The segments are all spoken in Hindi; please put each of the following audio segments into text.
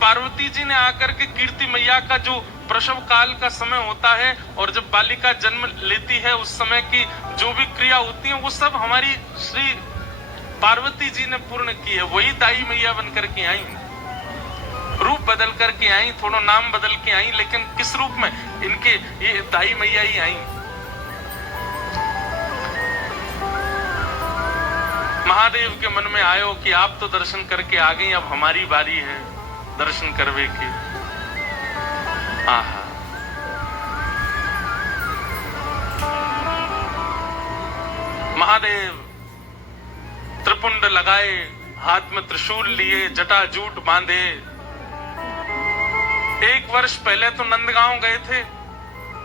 पार्वती जी ने आकर के कीर्ति मैया का जो प्रसव काल का समय होता है और जब बालिका जन्म लेती है उस समय की जो भी क्रिया होती है वो सब हमारी श्री पार्वती जी ने पूर्ण की है। वही दाई मैया बनकर के आई, रूप बदल करके आई, थोड़ा नाम बदल के आई, लेकिन किस रूप में? इनके ये दाई मैया ही आई। महादेव के मन में आयो कि आप तो दर्शन करके आ गई, अब हमारी बारी है दर्शन करवे की। आहा, महादेव त्रिपुंड लगाए, हाथ में त्रिशूल लिए, जटा जूट बांधे। 1 वर्ष पहले तो नंदगांव गए थे,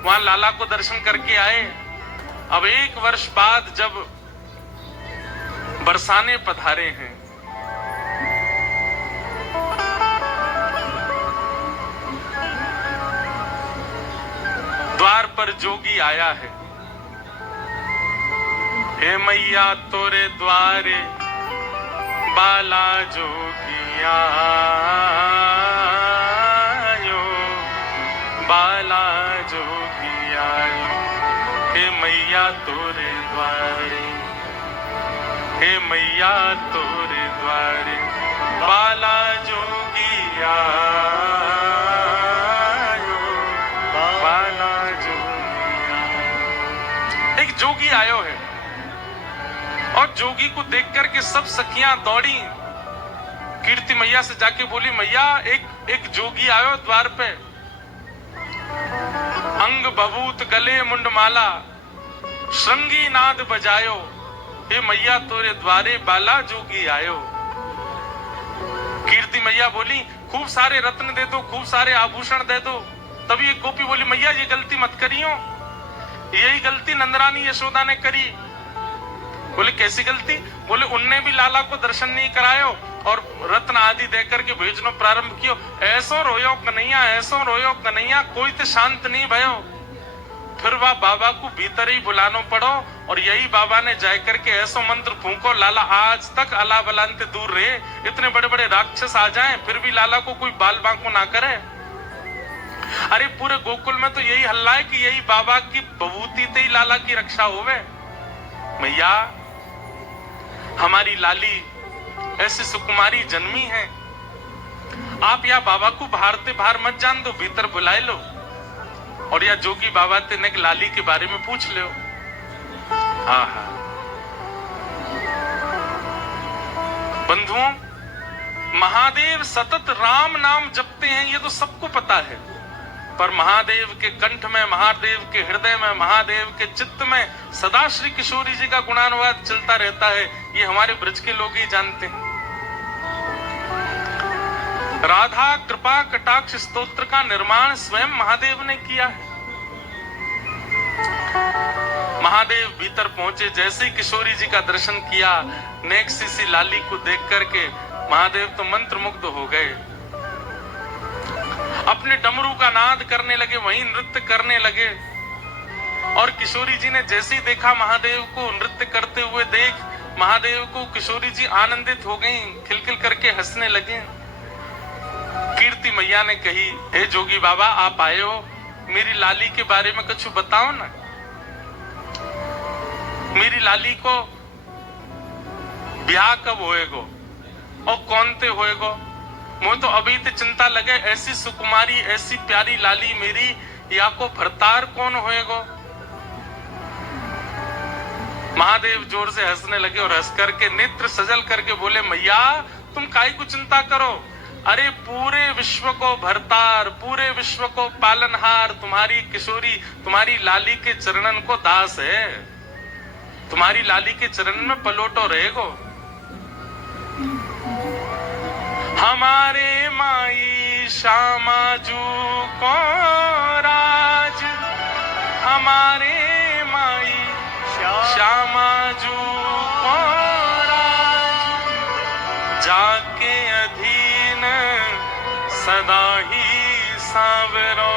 वहां लाला को दर्शन करके आए। अब 1 वर्ष बाद जब बरसाने पधारे हैं, द्वार पर जोगी आया है। हे मैया तोरे द्वारे बाला जोगिया, बाला जोगिया। हे मैया तोरे द्वारे, हे मैया तोरे द्वारे बाला जोगिया, बाला जोगिया। एक जोगी आयो है और जोगी को देख करके सब सखियां दौड़ी, कीर्ति मैया से जाके बोली, मैया एक जोगी आयो द्वार पे, अंग बबूत गले मुंडमाला, श्रृंगी नाद बजायो। हे मैया तोरे द्वारे बाला जोगी आयो। कीर्ति मैया बोली, खूब सारे रत्न दे दो, खूब सारे आभूषण दे दो। तभी एक गोपी बोली, मैया ये गलती मत करियो, यही गलती नंदरानी यशोदा ने करी। बोले कैसी गलती? बोले उनने भी लाला को दर्शन नहीं करायो और रत्न आदि देकर के भेजना प्रारंभ कियो। ऐसो रोयो कन्हैया, ऐसो रोयो कन्हैया, कोई तो शांत नहीं भयो। फिर वह बाबा को भीतर ही बुलानो पड़ो और यही बाबा ने जाए करके ऐसो मंत्र फूंको, लाला आज तक अला बलांते दूर रहे। इतने बड़े बड़े राक्षस आ जाएं फिर भी लाला को कोई बाल बांको ना करे। अरे पूरे गोकुल में तो यही हल्ला है कि यही बाबा की बबूती ते ही लाला की रक्षा होवे। मैया हमारी लाली ऐसी सुकुमारी जन्मी है, आप या बाबा को बाहरते बाहर मत जान दो, भीतर बुलाए लो और या जोगी बाबा तेने लाली के बारे में पूछ लो। आहा, बंधुओं, महादेव सतत राम नाम जपते हैं ये तो सबको पता है, पर महादेव के कंठ में, महादेव के हृदय में, महादेव के चित्त में सदा श्री किशोरी जी का गुणानुवाद चलता रहता है, ये हमारे ब्रज के लोग ही जानते हैं। राधा कृपा कटाक्ष स्तोत्र का निर्माण स्वयं महादेव ने किया है। महादेव भीतर पहुंचे, जैसे ही किशोरी जी का दर्शन किया, नेक्सी सी लाली को देख करके महादेव तो मंत्रमुग्ध हो गए। अपने डमरू का नाद करने लगे, वहीं नृत्य करने लगे। और किशोरी जी ने जैसे ही देखा महादेव को नृत्य करते हुए देख, महादेव को किशोरी जी आनंदित हो गईं, खिलखिल करके हंसने लगे। कीर्ति मैया ने कही, हे जोगी बाबा आप आए हो, मेरी लाली के बारे में कुछ बताओ ना। मेरी लाली को ब्याह कब होएगो और कौन ते होएगो? मुझे तो अभी तो चिंता लगे, ऐसी सुकुमारी ऐसी प्यारी लाली मेरी, या को भरतार कौन होएगो? महादेव जोर से हंसने लगे और हंस करके नेत्र सजल करके बोले, मैया तुम काहे को चिंता करो, अरे पूरे विश्व को भरतार, पूरे विश्व को पालनहार तुम्हारी किशोरी, तुम्हारी लाली के चरणन को दास है, तुम्हारी लाली के चरण में पलोटो रहेगो। हमारे माई श्यामाजू को राज, हमारे माई श्यामाजू को राज, जाके अधीन सदा ही सांवरो,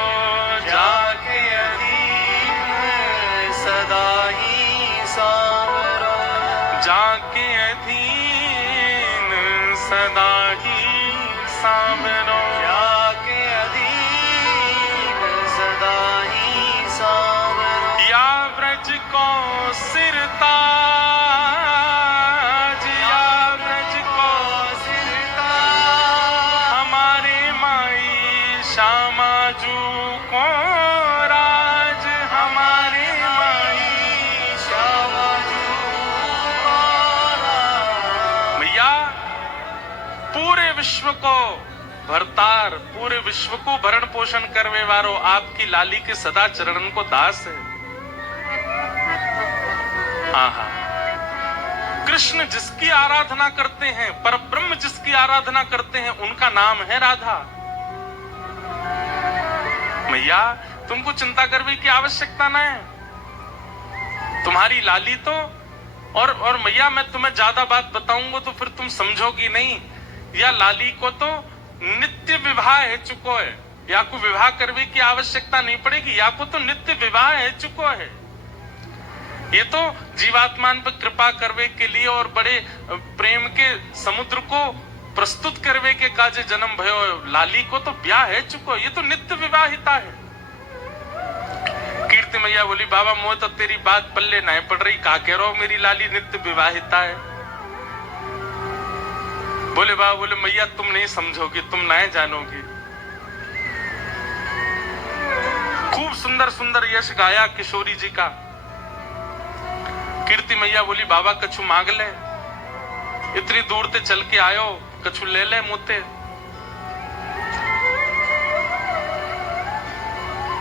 जाके अधीन सदा ही सांवरो, जाके अधीन सदा ही सांवरो। श्यामाजू को राज हमारे माई श्यामाजू को राज। मैया पूरे विश्व को भरतार, पूरे विश्व को भरण पोषण करवे वारो आपकी लाली के सदा चरणन को दास है। आहा, कृष्ण जिसकी आराधना करते हैं, परब्रह्म जिसकी आराधना करते हैं, उनका नाम है राधा। मैया तुमको चिंता करने की आवश्यकता ना है, तुम्हारी लाली तो और मैया मैं तुम्हें ज्यादा बात बताऊंगा तो फिर तुम समझोगी नहीं। या लाली को तो नित्य विवाह है चुको है, या को विवाह करने की आवश्यकता नहीं पड़ेगी, या को तो नित्य विवाह है चुको है। ये तो जीवात्मान पर कृपा करवे के लिए और बड़े प्रेम के समुद्र को प्रस्तुत करवे के काजे जन्म भयो। लाली को तो ब्याह है चुको, ये तो नित्य विवाहिता है। कीर्ति मैया बोली बाबा मोह तो तेरी बात पल्ले नहीं पड़ रही, का कह रहा हो मेरी लाली नित्य विवाहिता है। बोले बाबा, बोले मैया तुम नहीं समझोगी, तुम नहीं जानोगी। खूब सुंदर सुंदर यश गाया किशोरी जी का। कीर्ति मैया बोली बाबा कछु मांग ले, इतनी दूर ते चल के आयो, कछु ले ले मुते।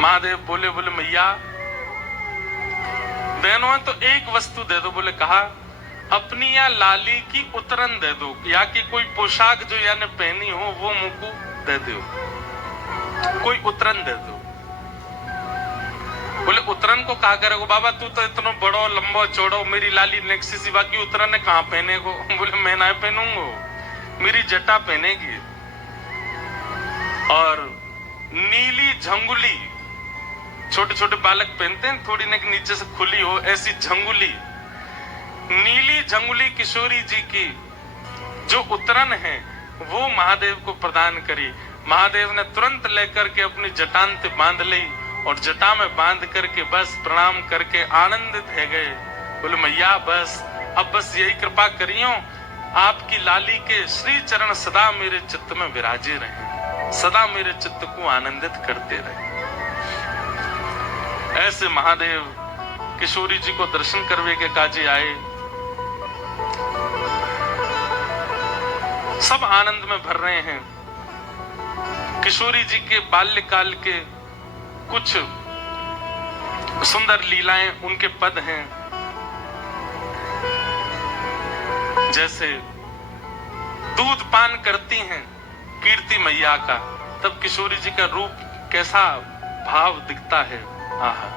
महादेव बोले बोले मैया देनो है तो एक वस्तु दे दो। बोले कहा, अपनी या लाली की उतरन दे दो, या कि कोई पोशाक जो या ने पहनी हो वो मुझको दे दो, कोई उतरन दे दो। बोले उतरन को कहा करेगो बाबा, तू तो इतना बड़ो लंबो चौड़ो, मेरी लाली नेक्सी सिवा की उतरन है कहां पहने को। बोले मैं ना पहनूंगा, मेरी जटा पहनेगी। और नीली झंगुली, छोटे छोटे बालक पहनते हैं, थोड़ी नेक नीचे से खुली हो, ऐसी झंगुली, नीली झंगुली किशोरी जी की जो उतरन है वो महादेव को प्रदान करी। महादेव ने तुरंत लेकर के अपनी जटान से बांध ली और जटा में बांध करके बस प्रणाम करके आनंदित है गए। बोले मैया बस अब बस यही कृपा करियो, आपकी लाली के श्री चरण सदा मेरे चित्त में विराजे रहे, सदा मेरे चित्त को आनंदित करते रहे। ऐसे महादेव किशोरी जी को दर्शन करवे के काजे आए। सब आनंद में भर रहे हैं। किशोरी जी के बाल्यकाल के कुछ सुंदर लीलाएं, उनके पद हैं। जैसे दूध पान करती हैं कीर्ति मैया का, तब किशोरी जी का रूप कैसा भाव दिखता है। आहा,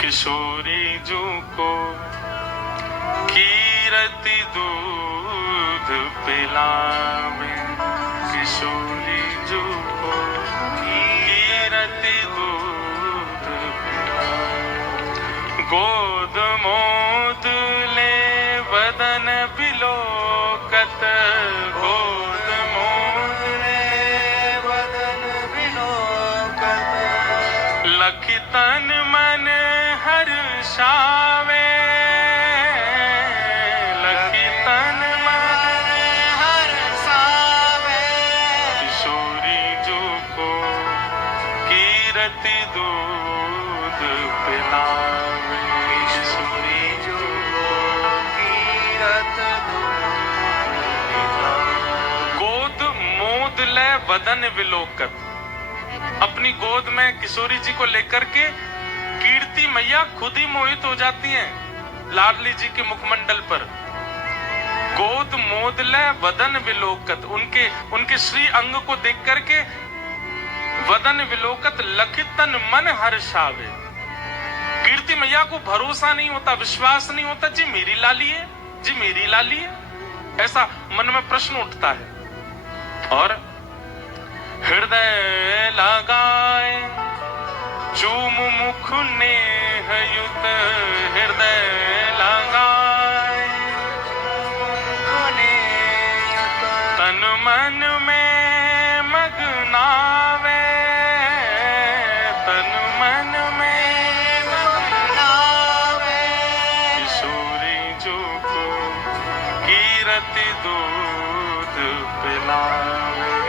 किशोरी जी को कीरति दूध पिलावे, किशोरी जी को कीरति दूध पिलावे। गोद मोद ले वदन बिलोकत, गोद मोद ले वदन बिलोकत। लखि तन मन हर्षावे, लखि तन मन हर्षावे। किशोरी जी को कीरति दूध पिलावे, किशोरी जी को कीरत दूध पिलावे। गोद मोद ले वदन विलोकत, अपनी गोद में किशोरी जी को लेकर के कीर्ति मैया खुद ही मोहित हो जाती हैं लाडली जी के मुखमंडल पर। गोद मोदले वदन विलोकत, उनके श्री अंग को देख करके वदन विलोकत लखितन मन हर्षावे। कीर्ति मैया को भरोसा नहीं होता, विश्वास नहीं होता, जी मेरी लाली है, जी मेरी लाली है, ऐसा मन में प्रश्न उठता है। और हृदय लगाए चूम मुख नेह युत, हृदय लगाए तन मन में मगनावे, तन मन में मगनावे। किशोरी जी को कीरति दूध पिलावे।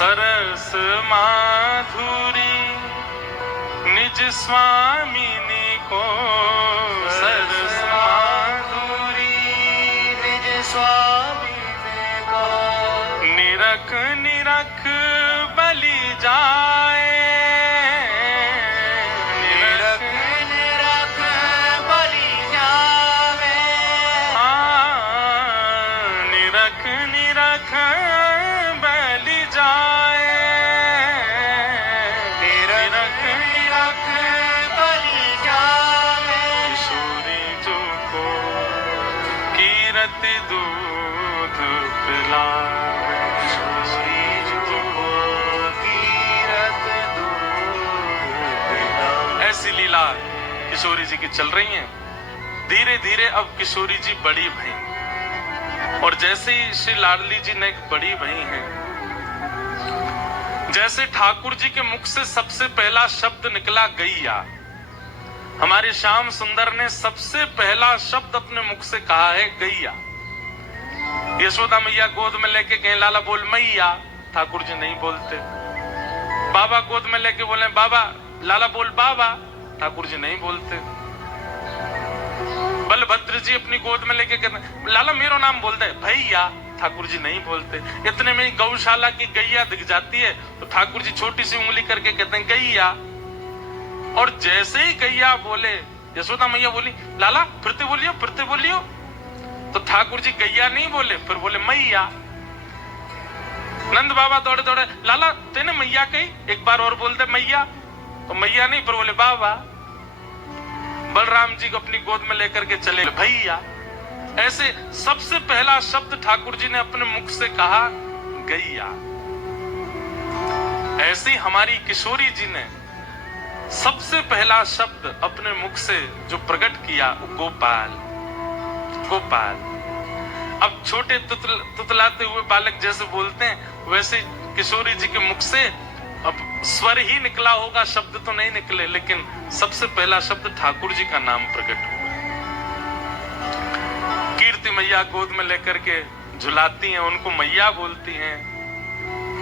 सरस माधुरी निज स्वामिनी को, सरस माधुरी निज स्वामी को, निरख निरख बलि जाए, निरख निरख बलि जावे, निरख निरख बलि जाए, निरख निरख बलि जावे, किशोरी जो को कीरति दूध पिलाए, किशोरी जो कीरत दूध पिलाए। ऐसी लीला किशोरी जी की चल रही है। धीरे धीरे अब किशोरी जी बड़ी भई, और जैसे ही श्री लाडली जी ने एक बड़ी भई हैं, जैसे ठाकुर जी के मुख से सबसे पहला शब्द निकला गैया, हमारे श्याम सुंदर ने सबसे पहला शब्द अपने मुख से कहा है गैया। यशोदा मैया गोद में लेके कहें लाला बोल मैया, ठाकुर जी नहीं बोलते। बाबा गोद में लेके बोले बाबा, लाला बोल बाबा, ठाकुर जी नहीं बोलते। बलभद्र जी अपनी गोद में लेके कहते लाला मेरा नाम बोल दे भैया, ठाकुर जी नहीं बोलते। इतने में गौशाला की गैया दिख जाती है तो ठाकुर जी छोटी सी उंगली करके कहते हैं गैया, और जैसे ही गैया बोले यशोदा मैया बोली लाला फिरते बोलियो फिरते बोलियो, तो ठाकुर जी गैया नहीं बोले, फिर बोले मैया। नंद बाबा दौड़े दौड़े लाला तेने मैया कही, एक बार और बोल दे मैया, तो मैया नहीं फिर बोले बाबा। बलराम जी को अपनी गोद में लेकर के चले भैया। ऐसे सबसे पहला शब्द ठाकुर जी ने अपने मुख से कहा गैया। ऐसे हमारी किशोरी जी ने सबसे पहला शब्द अपने मुख से जो प्रकट किया गोपाल, गोपाल। अब छोटे तुतलाते हुए बालक जैसे बोलते हैं, वैसे किशोरी जी के मुख से अब स्वर ही निकला होगा, शब्द तो नहीं निकले, लेकिन सबसे पहला शब्द ठाकुर जी का नाम प्रकट हुआ। कीर्ति मैया गोद में लेकर के झुलाती हैं, उनको मैया बोलती हैं,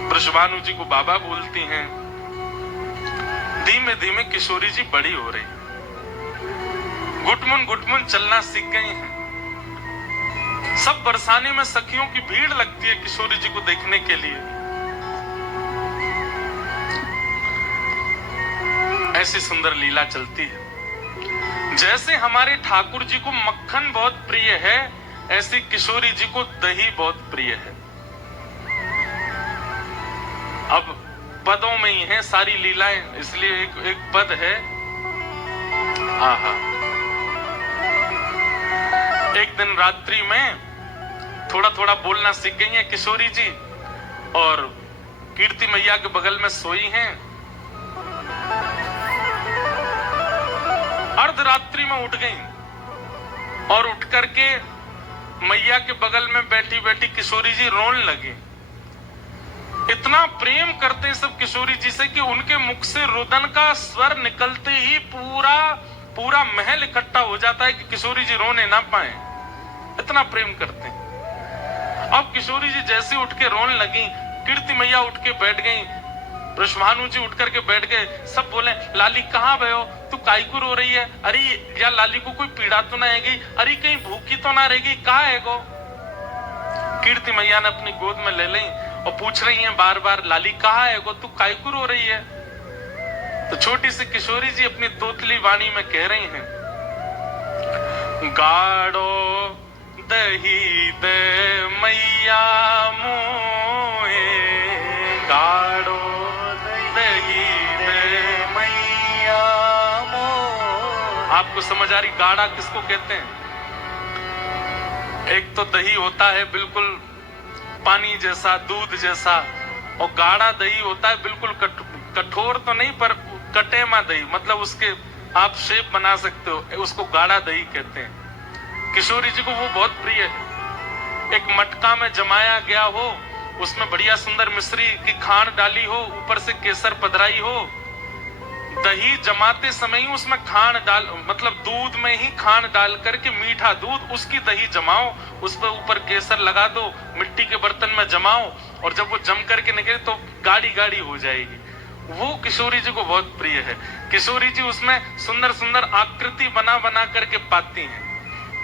वृषभानु जी को बाबा बोलती हैं। धीमे धीमे किशोरी जी बड़ी हो रही, घुटमुन चलना सीख गई हैं। सब बरसाने में सखियों की भीड़ लगती है किशोरी जी को देखने के लिए। ऐसी सुंदर लीला चलती है। जैसे हमारे ठाकुर जी को मक्खन बहुत प्रिय है, ऐसी किशोरी जी को दही बहुत प्रिय है। अब पदों में ही है सारी लीलाएं, इसलिए एक पद है। आहा, एक दिन रात्रि में थोड़ा थोड़ा बोलना सीख गई हैं किशोरी जी, और कीर्ति मैया के बगल में सोई हैं। अर्धरात्रि में उठ गई और उठ करके मैया के बगल में बैठी बैठी किशोरी जी रोने लगी। इतना प्रेम करते सब किशोरी जी से कि उनके मुख से रुदन का स्वर निकलते ही पूरा महल इकट्ठा हो जाता है कि किशोरी जी रोने ना पाए, इतना प्रेम करते हैं। अब किशोरी जी जैसे उठ के रोने लगी, कीर्ति मैया उठ के बैठ गई, वृषभानु जी उठ करके बैठ गए। सब बोले लाली कहाँ गए हो, तू काई को रो रही है? अरे या लाली को कोई पीड़ा तो ना आएगी? अरे कहीं भूखी तो ना रहेगी? कहाँ है गो? कीर्ति मैया ने अपनी गोद में ले ली और पूछ रही हैं बार बार लाली कहाँ है गो, तू काई को रो रही है? तो छोटी सी किशोरी जी अपनी तोतली वाणी में कह रही हैं, गाड़ो दही दे मैया मोए, गाड़ो दही दे मैया मोए। आपको समझ आ रही गाढ़ा किसको कहते हैं? एक तो दही होता है बिल्कुल पानी जैसा, दूध जैसा, और गाढ़ा दही होता है बिल्कुल कठोर तो नहीं पर कटेमा दही, मतलब उसके आप शेप बना सकते हो, उसको गाढ़ा दही कहते हैं। किशोरी जी को वो बहुत प्रिय है। एक मटका में जमाया गया हो, उसमें बढ़िया सुंदर मिश्री की खांड डाली हो, ऊपर से केसर पधराई हो, दही जमाते समय ही उसमें खांड डाल, मतलब दूध में ही खांड डाल करके, मीठा दूध, उसकी दही जमाओ, उस पर ऊपर केसर लगा दो, मिट्टी के बर्तन में जमाओ, और जब वो जम करके निकले तो गाढ़ी गाढ़ी हो जाएगी। वो किशोरी जी को बहुत प्रिय है। किशोरी जी उसमें सुंदर सुंदर आकृति बना बना करके पाती हैं।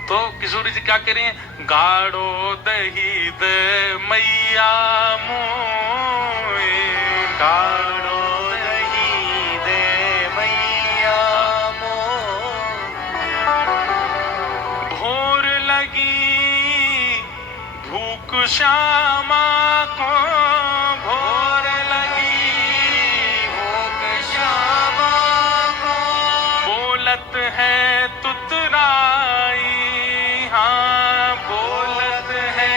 तो किशोरी जी क्या कह रही हैं? गाढ़ो दही दे मैया मोए, गाढ़ो दही दे मैया मोए, भोर लगी भूख श्यामा को, भोर लगी भूख श्यामा को, बोलत है तुतराई, हाँ बोलत है।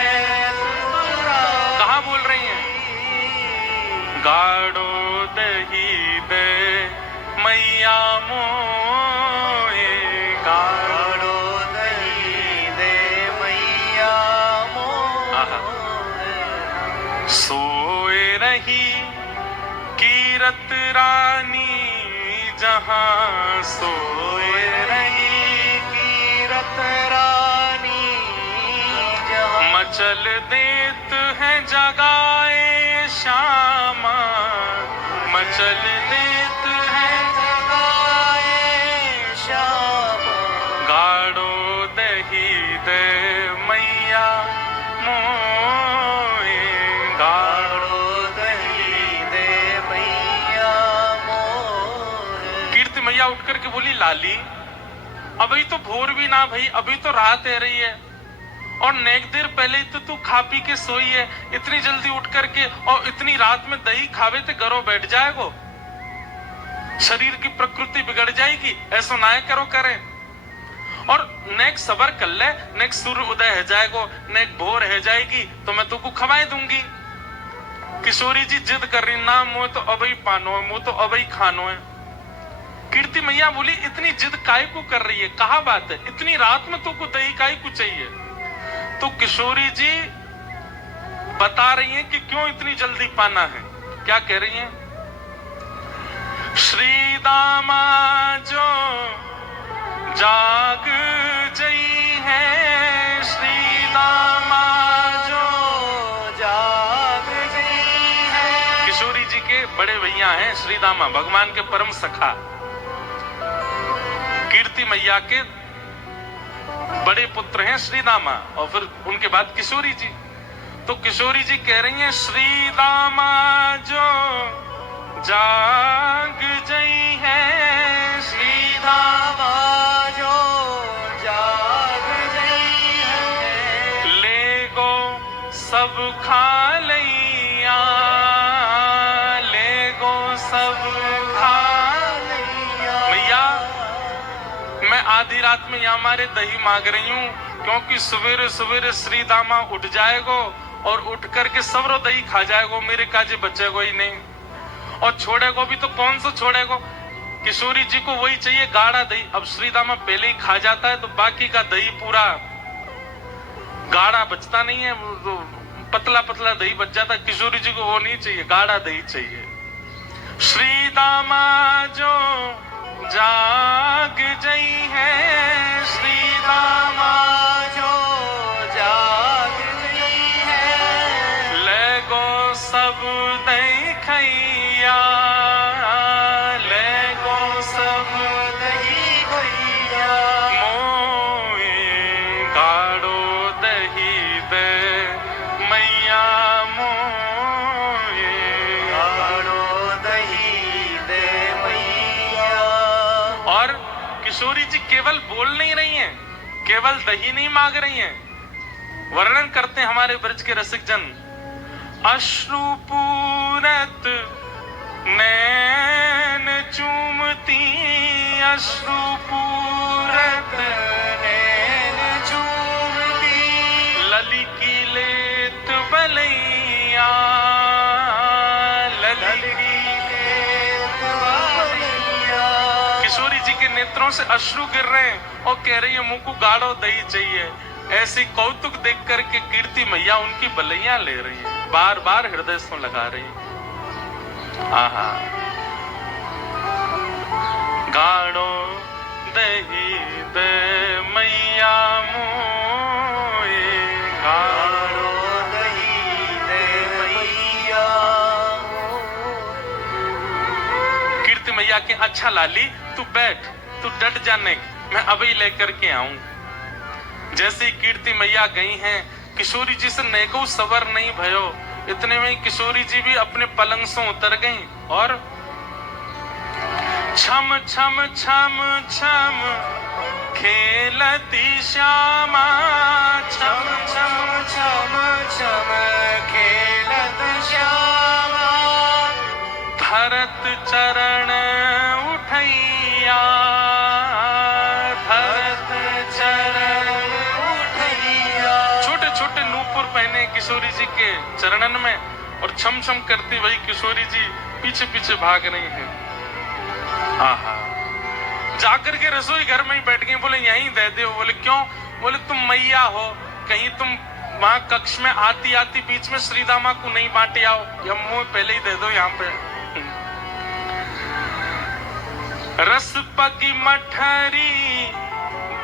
कहाँ बोल रही हैं? गाढ़ो दही दे मैया मोए, गाढ़ो दही दे मैया मोए, सोए रही कीरत रानी जहां, सोए रही कीरत रानी जहां, मचल देत है जगाए श्यामा, मचल देत है जगाए श्यामा, गाढ़ो दही दे मैया मोए, गाढ़ो दही दे मैया मोए। कीर्ति मैया उठ करके बोली, लाली अभी तो भोर भी ना भई, अभी तो रात है रही है, और नेक देर पहले तो तू खा पी के सोई है, इतनी जल्दी उठ करके और इतनी रात में दही खावे ते घरों बैठ जाएगो, शरीर की प्रकृति बिगड़ जाएगी, ऐसा ना करो करे। और नेक सबर कर ले, नेक सूर्य उदय है जाएगो, नेक भोर है जाएगी तो मैं तुमको खवाए दूंगी। किशोरी जी जिद कर रही, ना मुझे तो अभी पानो है, मुझे तो अभी खानो है। कीर्ति मैया बोली, इतनी जिद काय को कर रही है, कहा बात है, इतनी रात में तुमको दही काय को चाहिए? तो किशोरी जी बता रही हैं कि क्यों इतनी जल्दी पाना है। क्या कह रही हैं? श्री दामा जो जाग जई है, श्री दामा जो जाग गई है। किशोरी जी के बड़े भैया हैं श्री दामा, भगवान के परम सखा, कीर्ति मैया के बड़े पुत्र हैं श्री दामा, और फिर उनके बाद किशोरी जी। तो किशोरी जी कह रही हैं, श्री दामा जो जाग जई है, श्री दामा जो जाग गई है। ले गो सब खा लैया, ले गो सब खा लैया। मैया मैं आधी रात में यहाँ हमारे दही मांग रही हूँ, क्योंकि सवेरे सवेरे श्री दामा उठ जाएगो और उठ करके सबरो दही खा जाएगो, मेरे काजे बचेगो ही नहीं, और छोड़ेगो भी तो कौन सा छोड़ेगो। किशोरी जी को वही चाहिए गाढ़ा दही। अब श्री दामा पहले ही खा जाता है तो बाकी का दही पूरा गाढ़ा बचता नहीं है, तो पतला पतला दही बच जाता है। किशोरी जी को वो नहीं चाहिए, गाढ़ा दही चाहिए। श्री दामा जो जाग जई है, श्री दामा जो जाग गई है। ले गो सब दही खैया, ले गो सब दही भैया। मोए, गाढ़ो दही दे मैया मोए। गाढ़ो दही दे मैया। और किशोरी जी केवल बोल नहीं रही हैं, केवल दही नहीं मांग रही हैं, वर्णन करते हैं हमारे ब्रज के रसिक जन। अश्रु पूरत नैन चूमती, अश्रु पूरत नैन चूमती। लली की लेत बलैया, लली की लेत बलैया। किशोरी जी के नेत्रों से अश्रु गिर रहे हैं और कह रही है मुंह को गाढ़ो दही चाहिए। ऐसी कौतुक देख करके कीर्ति मैया उनकी बलैया ले रही है, बार बार हृदय से लगा रही है। आहा, गाड़ो दही दे मैया मोए, गाड़ो दही दे मैया। कीर्ति मैया के अच्छा लाली तू बैठ, तू डट जाने, मैं अभी लेकर के आऊं। जैसे ही कीर्ति मैया गई हैं, किशोरी जी से नेको सबर नहीं भयो। इतने में किशोरी जी भी अपने पलंग से उतर गईं और छम छम छम छम खेलती श्यामा, छम छम छम छम खेलत श्यामा। भरत चरण उठैया, भरत चरण उठैया। छोटे छोटे नूपुर पहने किशोरी जी के चरणन में, और छम छम करती वही किशोरी जी पीछे पीछे भाग रही हैं। आहा, जाकर के रसोई घर में ही बैठ गए। बोले यहीं दे दो। बोले क्यों? बोले तुम मैया हो, कहीं तुम वहां कक्ष में आती आती बीच में श्रीदामा को नहीं बांटे आओ, या मुंह पहले ही दे दो यहाँ पे। रस पकी मठरी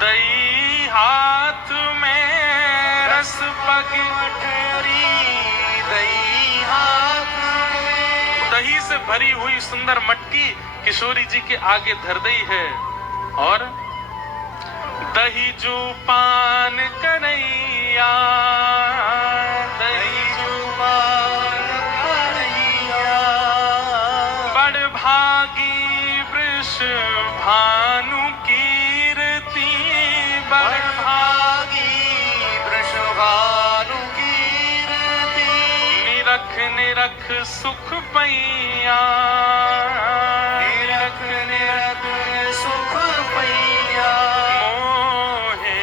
दही हाथ में, रस पकी मठरी दही हाथ में। दही से भरी हुई सुंदर मटकी किशोरी जी के आगे धर दी है, और दही जो पान कन्हैया, दही जुबान करैया। बड़ भागी वृष भानु कीर्ति, बड़ भागी वृषभानु कीर्ति। निरख निरख सुख पैया, निरख निरख सुख पैया। मोहे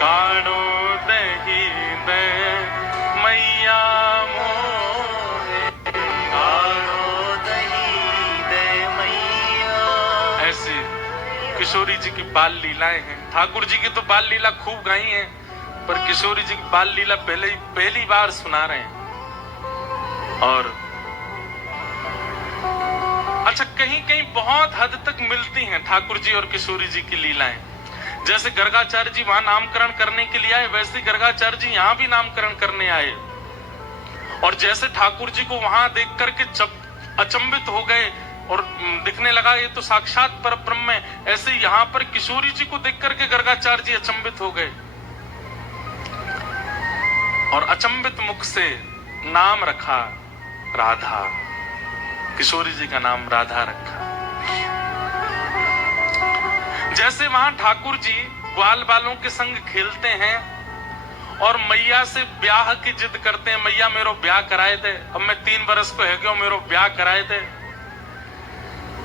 गाड़ो दही दे मैया मोहे। गाड़ो दही दे मैया। ऐसे किशोरी जी की बाल लीलाएं हैं। ठाकुर जी की तो बाल लीला खूब गाई हैं, पर किशोरी जी की बाल लीला पहली बार सुना रहे हैं। और अच्छा, कहीं कहीं बहुत हद तक मिलती हैं ठाकुर जी और किशोरी जी की लीलाएं। जैसे गर्गाचार्य जी वहां नामकरण करने के लिए आए, वैसे गर्गाचार्य जी यहाँ भी नामकरण करने आए। और जैसे ठाकुर जी को वहां देख करके अचंभित हो गए और दिखने लगा ये तो साक्षात परब्रह्म है, ऐसे यहाँ पर किशोरी जी को देख करके गर्गाचार्य जी अचंभित हो गए और अचंभित मुख से नाम रखा राधा। किशोरी जी का नाम राधा रखा। जैसे वहां ठाकुर जी ग्वाल बालों के संग खेलते हैं और मैया से ब्याह की जिद करते हैं, मैया मेरो ब्याह कराए दे, अब मैं 3 बरस को है गया, मेरो ब्याह कराए दे।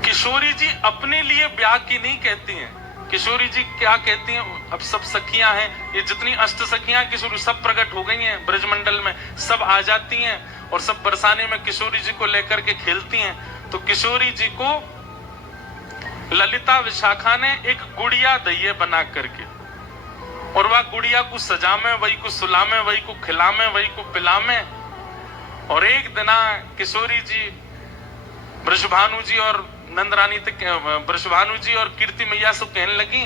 किशोरी जी अपने लिए ब्याह की नहीं कहती हैं। किशोरी जी क्या कहती हैं? अब सब सखियां हैं, ये जितनी अष्ट सखियां किशोरी सब प्रकट हो गई हैं ब्रजमंडल में, सब आ जाती हैं और सब बरसाने में किशोरी जी को लेकर के खेलती हैं। तो किशोरी जी को ललिता विशाखा ने एक गुड़िया दइये बना करके, और वह गुड़िया को सजामे, वही को सुलामे, वही को खिलामे, वही को पिलामे। और एक दिना किशोरी जी वृषभानु जी और नंदरानी तक, वृषभानु जी और कीर्ति मैया से कहने लगी,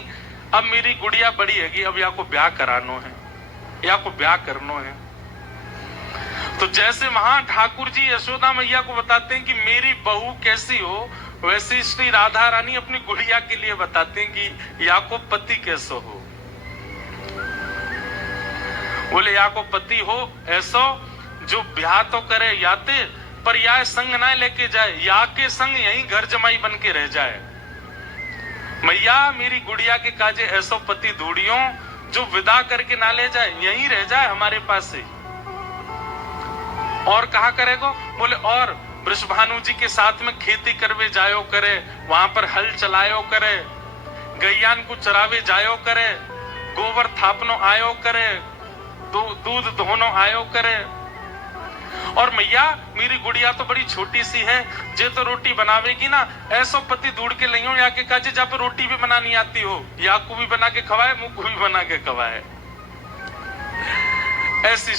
अब मेरी गुड़िया बड़ी हैगी, अब या को ब्याह करानो है, या को ब्याह करनो है। तो जैसे वहां ठाकुर जी यशोदा मैया को बताते हैं कि मेरी बहू कैसी हो, वैसे श्री राधा रानी अपनी गुड़िया के लिए बताते हैं कि या को पति कैसो हो। बोले या को पति हो ऐसो जो ब्याह तो करे याते, पर या संग ना लेके जाए, या के संग यहीं घर जमाई बन के रह जाए। मैया मेरी गुड़िया के काजे ऐसो पति ढूंढियो जो विदा करके ना ले जाए, यहीं रह जाए हमारे पास से। और कहा करेगो? बोले और वृषभानु जी के साथ में खेती करवे जायो करे, वहां पर हल चलायो करे, गैयान को चरावे जायो करे, गोबर थापनो आयो करे, दूध धोनो आयो करे। और मैया मेरी गुड़िया तो बड़ी छोटी सी है, जे तो रोटी बनावेगी ना, ऐसो पति ढूंढ के लियो या के काजे जहाँ पे रोटी भी बनानी आती हो, या को भी बना के खवाए, मुंह को भी बना के खवाए। ऐसी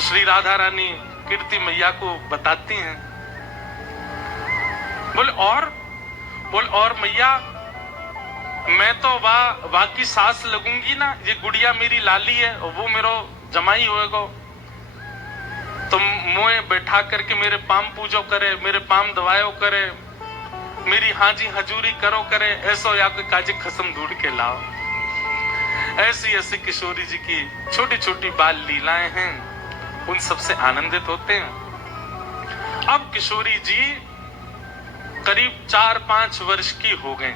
श्री राधा रानी कीर्ति मैया को बताती हैं। बोले और बोल और मैया मैं तो वाह की सांस लगूंगी ना, ये गुड़िया मेरी लाली है और वो मेरो जमाई होएगा, तुम मुझे बैठा करके मेरे पाम पूजो करे, मेरे पाम दवायो करे, मेरी हाजी हजूरी करो करे, ऐसो या कोई काजी खसम ढूंढ के लाओ। ऐसी ऐसी किशोरी जी की छोटी छोटी बाल लीलाएं हैं, उन सबसे आनंदित होते हैं। अब किशोरी जी करीब 4-5 वर्ष की हो गए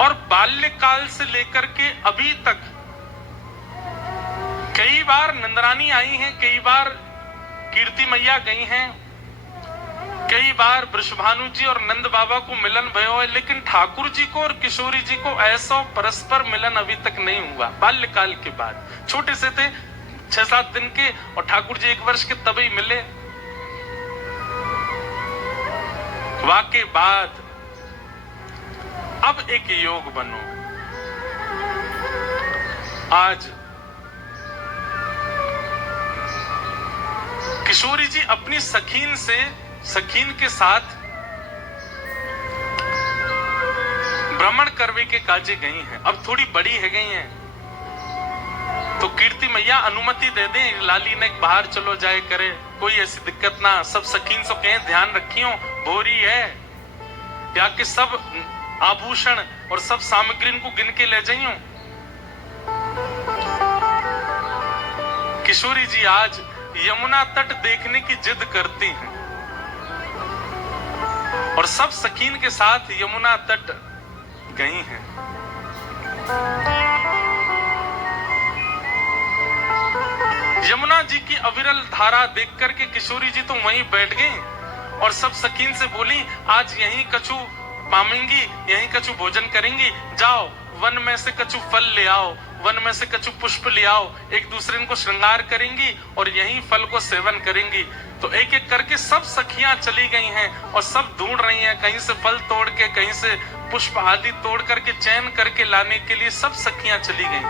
और बाल्यकाल से लेकर के अभी तक कई बार नंदरानी आई हैं, कई बार कीर्ति मैया गई हैं, कई बार वृषभानु जी और नंद बाबा को मिलन भयो है, लेकिन ठाकुर जी को और किशोरी जी को ऐसा परस्पर मिलन अभी तक नहीं हुआ। बाल्यकाल के बाद छोटे से थे 6-7 दिन के और ठाकुर जी 1 वर्ष के तभी मिले। वाके बाद अब एक योग बनो। आज किशोरी जी अपनी सखीन के साथ भ्रमण करवे के काजे गई हैं। अब थोड़ी बड़ी है गई हैं तो कीर्ति मैया अनुमति दे दें, लाली ने बाहर चलो जाए करे, कोई ऐसी दिक्कत ना, सब सखीन सो कहें ध्यान रखियो, भोरी है, या कि सब आभूषण और सब सामग्री को गिन के ले जाइयो। किशोरी जी आज यमुना तट देखने की जिद करती हैं और सब सखीन के साथ यमुना तट गई हैं। यमुना जी की अविरल धारा देख करके किशोरी जी तो वहीं बैठ गई और सब सखीन से बोली, आज यहीं कछु पामेंगी, यहीं कछु भोजन करेंगी, जाओ वन में से कछु फल ले आओ, वन में से कछु पुष्प ले आओ, एक दूसरे को श्रृंगार करेंगी और यहीं फल को सेवन करेंगी। तो एक एक करके सब सखियां चली गई हैं और सब ढूंढ रही हैं, कहीं से फल तोड़ के, कहीं से पुष्प आदि तोड़ करके चयन करके लाने के लिए सब सखियां चली गई।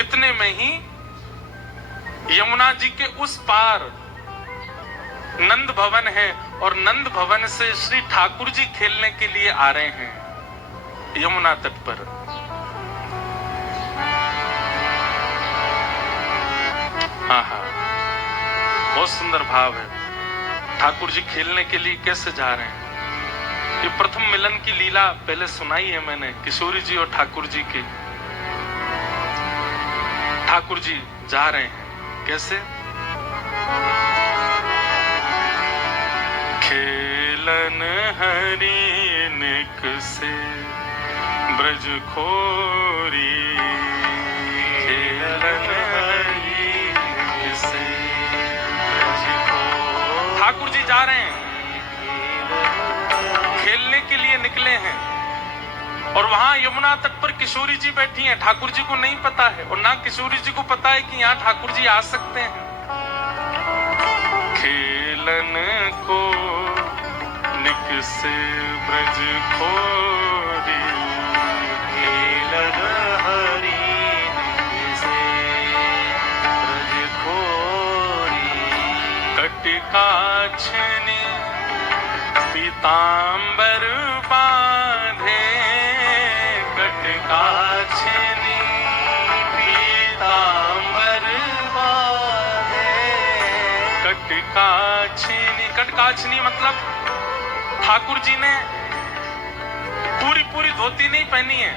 इतने में ही यमुना जी के उस पार नंद भवन है और नंद भवन से श्री ठाकुर जी खेलने के लिए आ रहे हैं यमुना तट पर। हाँ, बहुत सुंदर भाव है। ठाकुर जी खेलने के लिए कैसे जा रहे हैं, ये प्रथम मिलन की लीला पहले सुनाई है मैंने, किशोरी जी और ठाकुर जी की। ठाकुर जी जा रहे हैं कैसे, खेलन हरिनिक से ब्रज खोरी, खेलन हरिनिक से ब्रज खोरी। ठाकुर जी जा रहे हैं, खेलने के लिए निकले हैं और वहां यमुना तट पर किशोरी जी बैठी हैं। ठाकुर जी को नहीं पता है और ना किशोरी जी को पता है कि यहाँ ठाकुर जी आ सकते हैं। खेलन को निक से ब्रज खोरी, खेलन हरिनिक से ब्रज खोरी। कटकाछनी पीतांबर बांधे, कटकाछनी पीतांबर बांधे। कटकाछनी, कटकाछनी मतलब ठाकुर जी ने पूरी धोती नहीं पहनी है,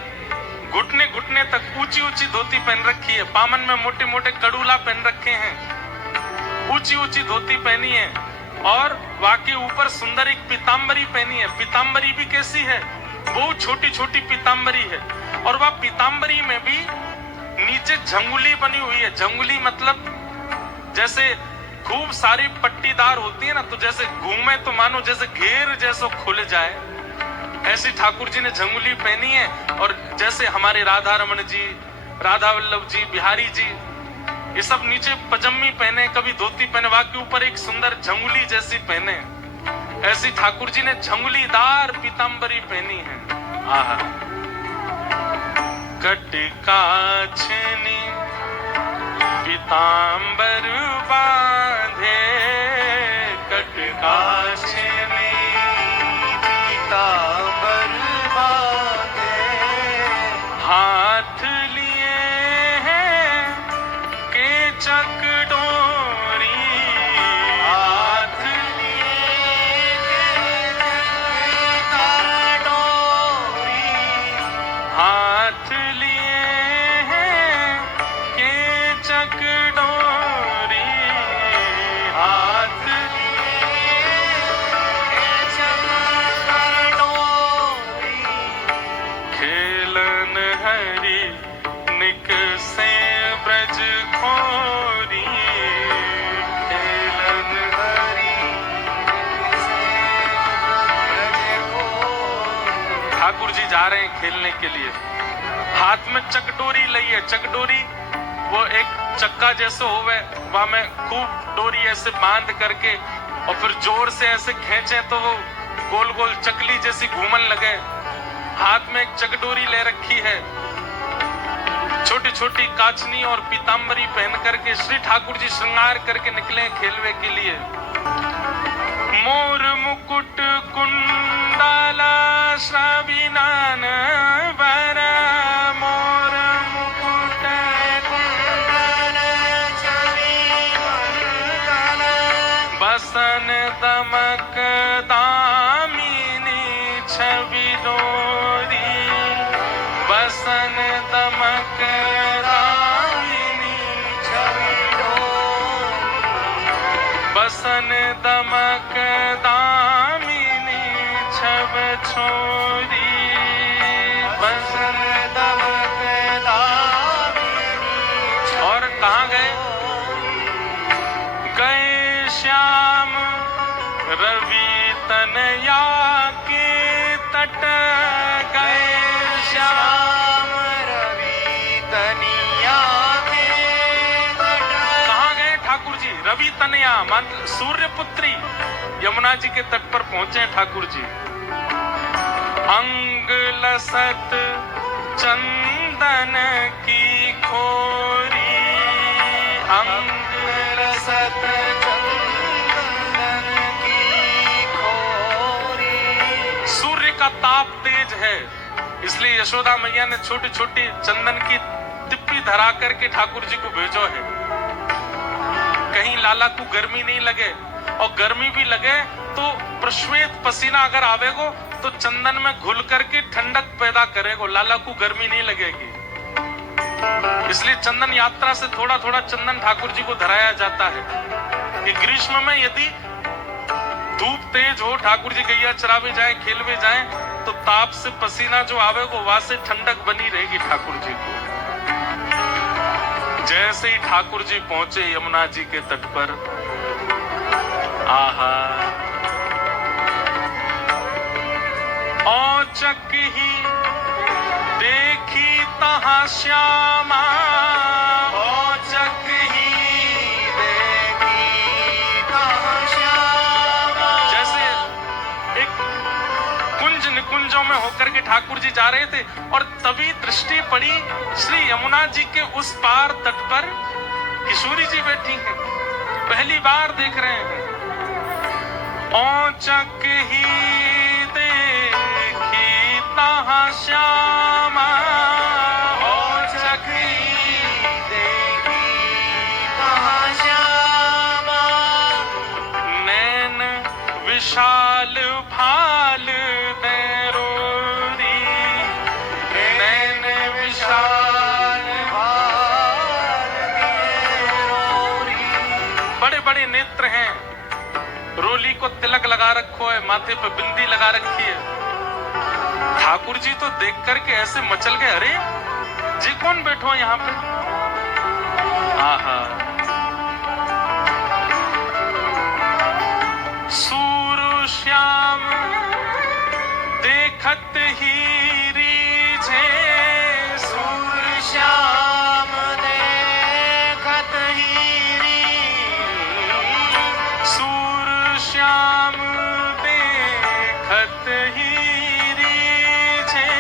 घुटने घुटने तक ऊंची ऊंची धोती पहन रखी है, पामन में मोटे मोटे कड़ूला पहन रखे हैं, ऊंची ऊंची धोती पहनी है और वाके ऊपर सुंदर एक पीतांबरी पहनी है। पीतांबरी भी कैसी है, बहुत छोटी छोटी पीतांबरी है और वह पीतांबरी में भी नीचे झंगुली बनी हुई है। झंगुली मतलब जैसे खूब सारी पट्टीदार होती है ना, तो जैसे घूमे तो मानो जैसे घेर जैसो खुल जाए, ऐसी ठाकुर जी ने झंगुली पहनी है। और जैसे हमारे राधा रमन जी, राधा वल्लभ जी, बिहारी जी, ये सब नीचे पजम्मी पहने, कभी धोती पहने, वाके ऊपर एक सुंदर झंगुली जैसी पहने, ऐसी ठाकुर जी ने झंगुलीदार पीतांबरी पहनी है। आहा, कटकाछनी पीतांबर बांधे कटकाछ में, पीतांबर बांधे हाथ लिए हैं केचक डोरी, हाथ लिए केचक डोरी, हाथ लिए हैं केचक डोरी, हाथ लिए केचक डोरी, खेलन हरि निकसे ब्रज खोरी, खेलन हरि से ब्रज खोरी। ठाकुर जी जा रहे हैं खेलने के लिए, हाथ में चकडोरी ली है। चकडोरी वो एक चक्का जैसे होवे, वहां में खूब डोरी ऐसे बांध करके और फिर जोर से ऐसे खींचे तो वो गोल गोल चकली जैसी घूमन लगे। हाथ में एक चकडोरी ले रखी है, छोटी छोटी काचनी और पीतांबरी पहन करके श्री ठाकुर जी श्रृंगार करके निकले खेलवे के लिए। मोर मुकुट कुंडला श्रविनान वर, मोर मुकुट कुंडल छवि मंगल, बसन दमक दामिनी छवि डोरी, बसन दमक दामिनी छवि डोरी, बसन दमक दामिनी छब छोरी, बसन दमक दामिनी छवि और कहाँ गए? गए श्याम रवि तनया के तट, गए श्याम। श्याम रवि तनिया के तट, कहाँ गए ठाकुर जी? रवि तनया मान सूर्य पुत्री यमुना जी के तट पर पहुंचे ठाकुर जी। अंग लसत चंदन की खोरी, अंग रसत चंदन की खोरी, सूर्य का ताप तेज है, इसलिए यशोदा मैया ने छोटी छोटी चंदन की टिप्पी धरा करके ठाकुर जी को भेजो है, कहीं लाला को गर्मी नहीं लगे। और गर्मी भी लगे तो प्रश्वेत पसीना अगर आवेगो तो चंदन में घुल करके ठंडक पैदा करेगो, लाला को गर्मी नहीं लगेगी। इसलिए चंदन यात्रा से थोड़ा थोड़ा चंदन ठाकुर जी को धराया जाता है कि ग्रीष्म में यदि धूप तेज हो, ठाकुर जी गैया चरावे जाए, खेलवे जाए, तो ताप से पसीना जो आवेगो वहां से ठंडक बनी रहेगी ठाकुर जी को। जैसे ही ठाकुर जी पहुंचे यमुना जी के तट पर, आहा औचक ही देखी तहां श्यामा, औचक ही देखी तहां श्यामा, जैसे एक कुंज निकुंजों में होकर के ठाकुर जी जा रहे थे और तभी दृष्टि पड़ी श्री यमुना जी के उस पार तट पर किशोरी जी बैठी हैं, पहली बार देख रहे हैं। औचक ही देखी तहां श्यामा, औचक ही देखी तहां श्यामा, नैन विशाल भाल दैरोरी, नैन विशाल भाल दैरोरी, बड़े बड़े नेत्र हैं, रोली को तिलक लगा रखो है, माथे पे बिंदी लगा रखी है। ठाकुर जी तो देख करके ऐसे मचल गए, अरे जी कौन बैठो यहाँ पे? आहा सूर श्याम देखत ही रीझे, सूर श्याम देखत ही रीझे, सूर श्याम देखत ही रीझे,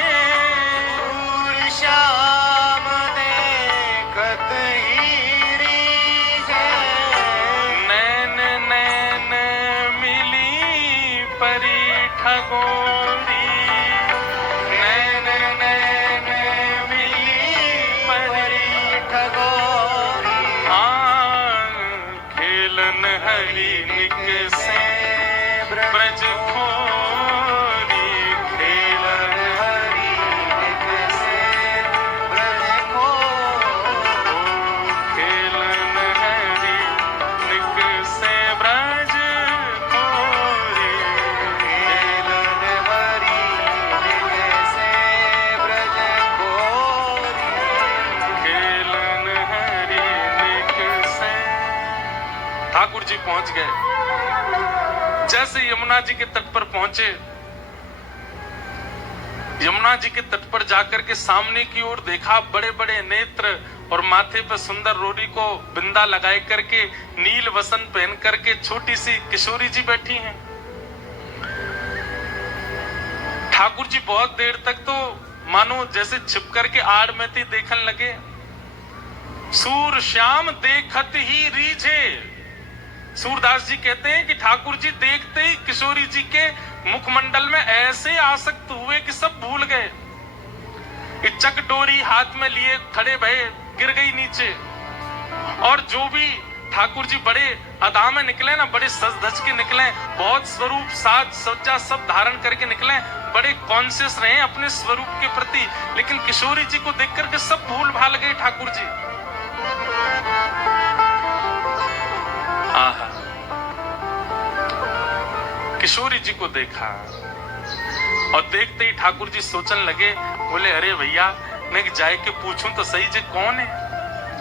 सूर श्याम देखत ही रीझे, परी ठगोरी, नैन नैन मिली परी ठगोरी। हाँ खेलन हरि निकसे ब्रज खोरी, खेलन हरि निकसे ब्रज खोरी। खेलन हरि निकसे ब्रज खोरी, खेलन हरि निकसे ब्रज खोरी। खेलन हरि निकसे। ठाकुर जी पहुंच गए। जैसे यमुना जी के तट पर पहुंचे, यमुना जी के तट पर जाकर के सामने की ओर देखा, बड़े बड़े नेत्र और माथे पर सुंदर रोरी को बिंदा लगाए करके, नील वसन पहन करके छोटी सी किशोरी जी बैठी हैं। ठाकुर जी बहुत देर तक तो मानो जैसे छिप करके आड़ में थी देखने लगे। सूर श्याम देखत ही रीझे। सूरदास जी कहते हैं कि ठाकुर जी देखते ही किशोरी जी के मुखमंडल में ऐसे आसक्त हुए कि सब भूल गए। इच्चक डोरी हाथ में लिए खड़े भये, गिर गई नीचे। और जो भी ठाकुर जी बड़े अदा में निकले ना, बड़े सज धज के निकले, बहुत स्वरूप साज सज्जा सब धारण करके निकले, बड़े कॉन्शियस रहे अपने स्वरूप के प्रति। लेकिन किशोरी जी को देख करके सब भूल भाल गए ठाकुर जी। आहा, किशोरी जी को देखा और देखते ही ठाकुर जी सोचने लगे, बोले अरे भैया मैं जाए के पूछूं तो सही जी कौन है,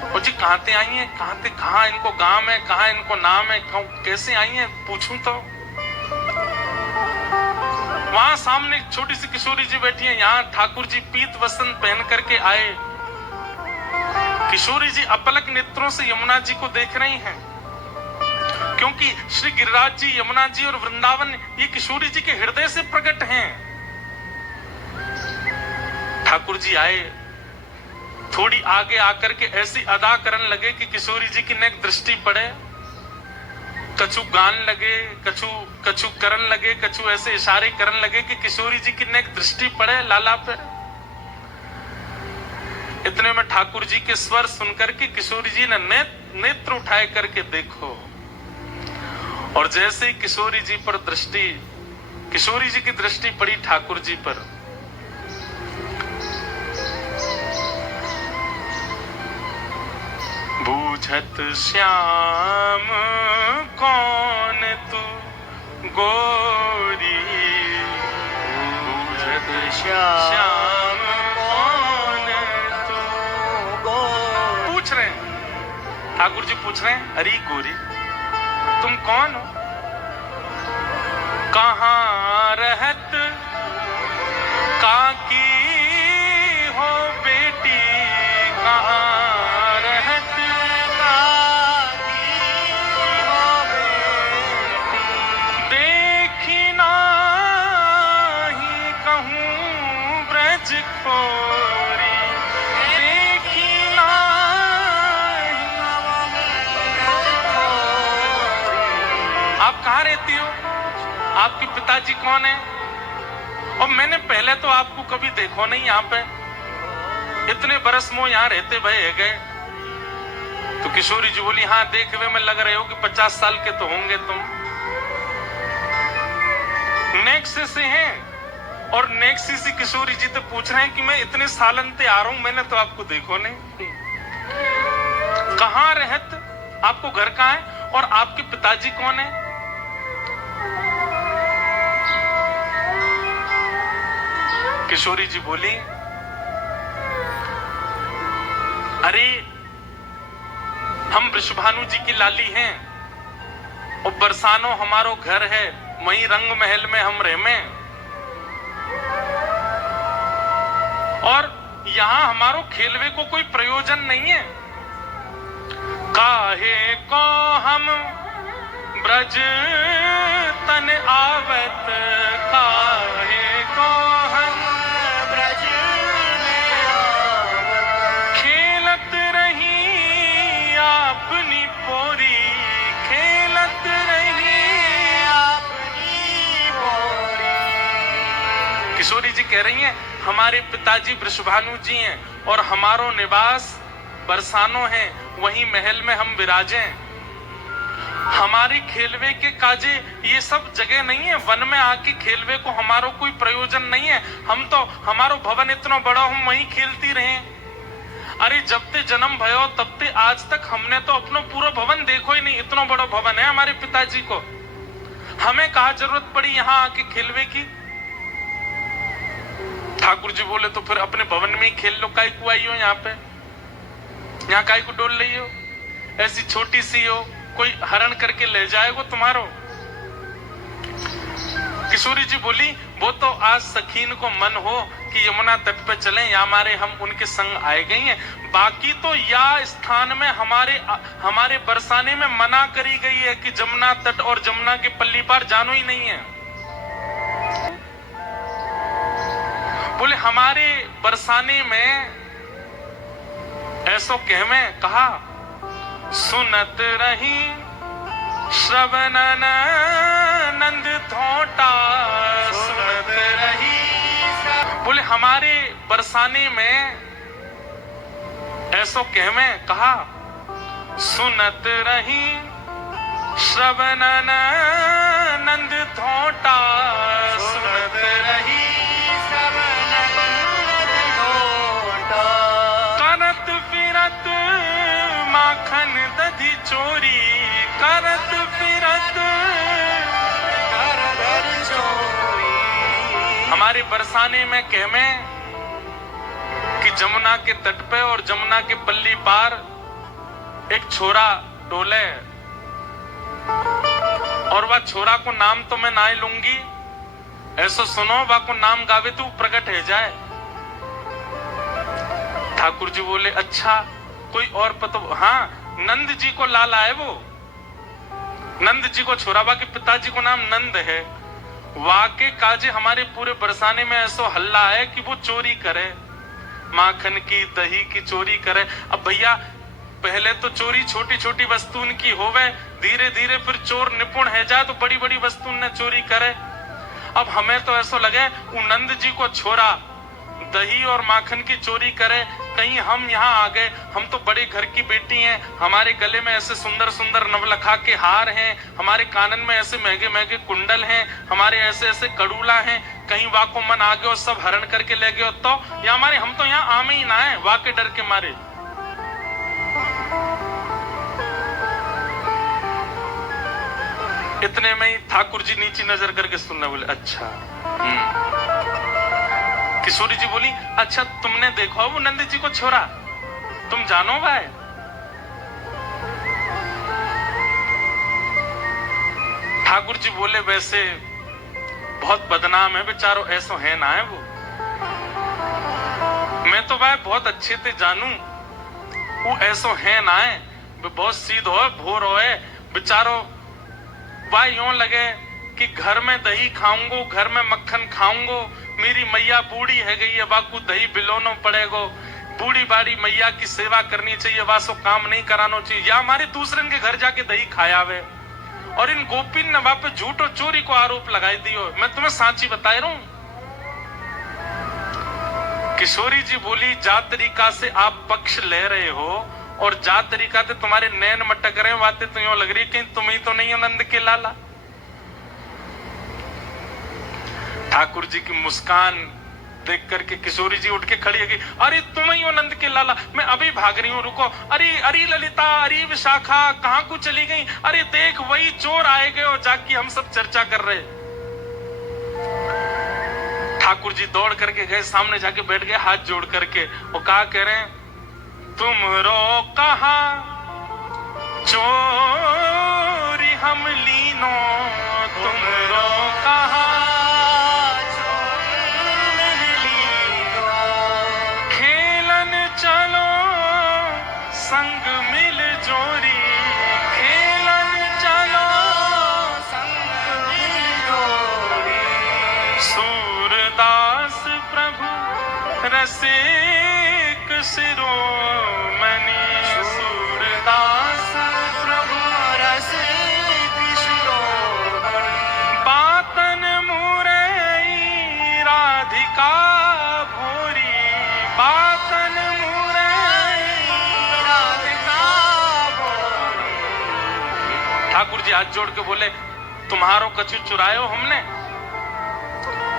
और जी कहां से आई है, कहां इनको गांव है, कहां इनको नाम है, कैसे आई है पूछूं तो। वहां सामने एक छोटी सी किशोरी जी बैठी है, यहाँ ठाकुर जी पीत वस्त्र पहन करके आए। किशोरी जी अपलक नेत्रों से यमुना जी को देख रही हैं, क्योंकि श्री गिरिराज जी, यमुना जी और वृंदावन ये किशोरी जी के हृदय से प्रकट हैं। ठाकुर जी आए, थोड़ी आगे आकर के ऐसी अदा करने लगे कि किशोरी जी की नेक दृष्टि पड़े। कछु गान लगे, कछु करन लगे, कछु ऐसे इशारे करने लगे कि किशोरी जी की नेक दृष्टि पड़े लाला पे। इतने में ठाकुर जी के स्वर सुनकर के किशोरी जी ने नेत्र उठाए करके देखो, और जैसे ही किशोरी जी पर दृष्टि, किशोरी जी की दृष्टि पड़ी ठाकुर जी पर, बूझत श्याम कौन तू गोरी, बूझत श्याम कौन तू गोरी। पूछ रहे हैं ठाकुर जी, पूछ रहे हैं अरे गोरी तुम कौन हो, कहां रहत काकी हो बेटी, कहां रहत काकी हो बेटी। देखी नाही कहूं ब्रज खोरी, देखी नाही। आप कहाँ रहती हो, आपके पिताजी कौन है, और मैंने पहले तो आपको कभी देखो नहीं यहाँ पे, इतने बरस मोह यहाँ रहते भये गए। तो किशोरी जी बोली हाँ देख हुए में लग रहे हो कि 50 साल के तो होंगे तुम। नेक्सी से हैं, और नेक्सी से किशोरी जी तो पूछ रहे हैं कि मैं इतने सालन से आ रहा हूं, मैंने तो आपको देखो नहीं। कहां रहत, आपको घर कहां है, और आपके पिताजी कौन है। किशोरी जी बोली अरे हम वृषभानु जी की लाली हैं, और बरसानो हमारो घर है, वहीं रंग महल में हम रहमे, और यहां हमारो खेलवे को कोई प्रयोजन नहीं है। काहे को हम ब्रज तन आवत, काहे को हम ब्रज में आवत। खेलत रही अपनी पोरी, खेलत रही अपनी किशोरी जी कह रही हैं हमारे पिताजी वृषभानु जी हैं और हमारो निवास बरसानो है, वहीं महल में हम विराजे। हमारे खेलवे के काजे ये सब जगह नहीं है, वन में आके खेलवे को हमारो कोई प्रयोजन नहीं है। हम तो हमारो भवन इतना बड़ा हम वहीं खेलती रहे। अरे जब ते जन्म भयो तब ते आज तक हमने तो अपना पूरा भवन देखो ही नहीं, इतना बड़ा भवन है हमारे पिताजी को। हमें कहा जरूरत पड़ी यहाँ आके खेलवे की। ठाकुर जी बोले तो फिर अपने भवन में ही खेल लो, काई को आई हो यहाँ पे, यहाँ काई को डोल रही हो, ऐसी छोटी सी हो, कोई हरण करके ले जाएगा तुम्हारो। किशोरी जी बोली वो तो आज सखीन को मन हो कि यमुना तट पे चलें या हमारे हम उनके संग आए गई हैं, बाकी तो या स्थान में हमारे बरसाने में मना करी गई है कि जमुना तट और जमुना के पल्ली पार जानो ही नहीं है। बोले हमारे बरसाने में ऐसो कह में कहा सुनत रही श्रवण नंद थोटा, सुनत रही। बोले हमारे बरसाने में ऐसो कह में कहा सुनत रही श्रवण नंद थोटा, सुनत रही करत फिरत माखन दधी चोरी, करत फिरत चोरी। हमारे बरसाने में कह में कि जमुना के तट पे और जमुना के पल्ली पार एक छोरा डोले, और वह छोरा को नाम तो मैं ना ही लूंगी, ऐसो सुनो वह को नाम गावे तो प्रकट है जाए। ठाकुर जी बोले अच्छा कोई और पता? हाँ नंद जी को लाला है वो, नंद जी को छोराबा के पिताजी को नाम नंद है। वाके काजे हमारे पूरे बरसाने में ऐसा हल्ला है कि वो चोरी करे, माखन की दही की चोरी करे। अब भैया पहले तो चोरी छोटी छोटी वस्तु की होवे, धीरे धीरे फिर चोर निपुण है जाए तो बड़ी बड़ी वस्तु ने चोरी करे। अब हमें तो ऐसा लगे वो नंद जी को छोरा दही और माखन की चोरी करे, कहीं हम यहाँ आ गए। हम तो बड़े घर की बेटी हैं, हमारे गले में ऐसे सुंदर सुंदर नवलखा के हार हैं, हमारे कानन में ऐसे महंगे महंगे कुंडल हैं, हमारे ऐसे ऐसे कड़ूला हैं, कहीं वाह को मन आ गया और सब हरण करके ले गए तो या हमारे हम तो यहाँ आमे ही ना है वाह के डर के मारे। इतने में ही ठाकुर जी नीचे नजर करके सुनने बोले अच्छा। किशोरी जी बोली अच्छा तुमने देखो वो नंद जी को छोरा, तुम जानो भाई? ठाकुर जी बोले वैसे बहुत बदनाम है बेचारो, ऐसो है ना है वो। मैं तो भाई बहुत अच्छे से जानू वो ऐसो है ना है, बहुत सीधो है भोर हो है बेचारो। भाई यूं लगे कि घर में दही खाऊंगो, घर में मक्खन खाऊंगो, मेरी मैया बूढ़ी है गई है, वाकू दही बिलोनो पड़ेगो, बूढ़ी बाड़ी मैया की सेवा करनी चाहिए, वासो काम नहीं करानो चाहिए, या हमारे दूसरे के घर जाके दही खायावे। और इन गोपीन ने वहां पे झूठ और चोरी को आरोप लगाई दियो। मैं तुम्हें साची बता रहा हूं। किशोरी जी बोली जा तरीका से आप पक्ष ले रहे हो और जा तरीका से तुम्हारे नैन मटक रहे, बातें तो यूं लग रही कहीं तुम ही तो नहीं हो नंद के लाला। ठाकुर जी की मुस्कान देख करके किशोरी जी उठ के खड़ी है कि अरे तुम ही हो नंद के लाला, मैं अभी भाग रही हूँ, रुको। अरे अरे ललिता, अरे विशाखा कहाँ को चली गई? अरे देख वही चोर आए गए और जाके हम सब चर्चा कर रहे। ठाकुर जी दौड़ करके गए, सामने जाके बैठ गए हाथ जोड़ करके, वो कहा कह रहे हैं तुम रो कहा चोरी हम लीनो, तुम रो कहा चलो संग मिल जोरी, खेलन चलो संग मिल जोरी। सूरदास प्रभु रसिक शिरोमणि, सूरदास प्रभु रसिक शिरोमणि। बातन मुरई राधे जी हाथ जोड़ के बोले, तुम्हारो कछु चुरायो हमने?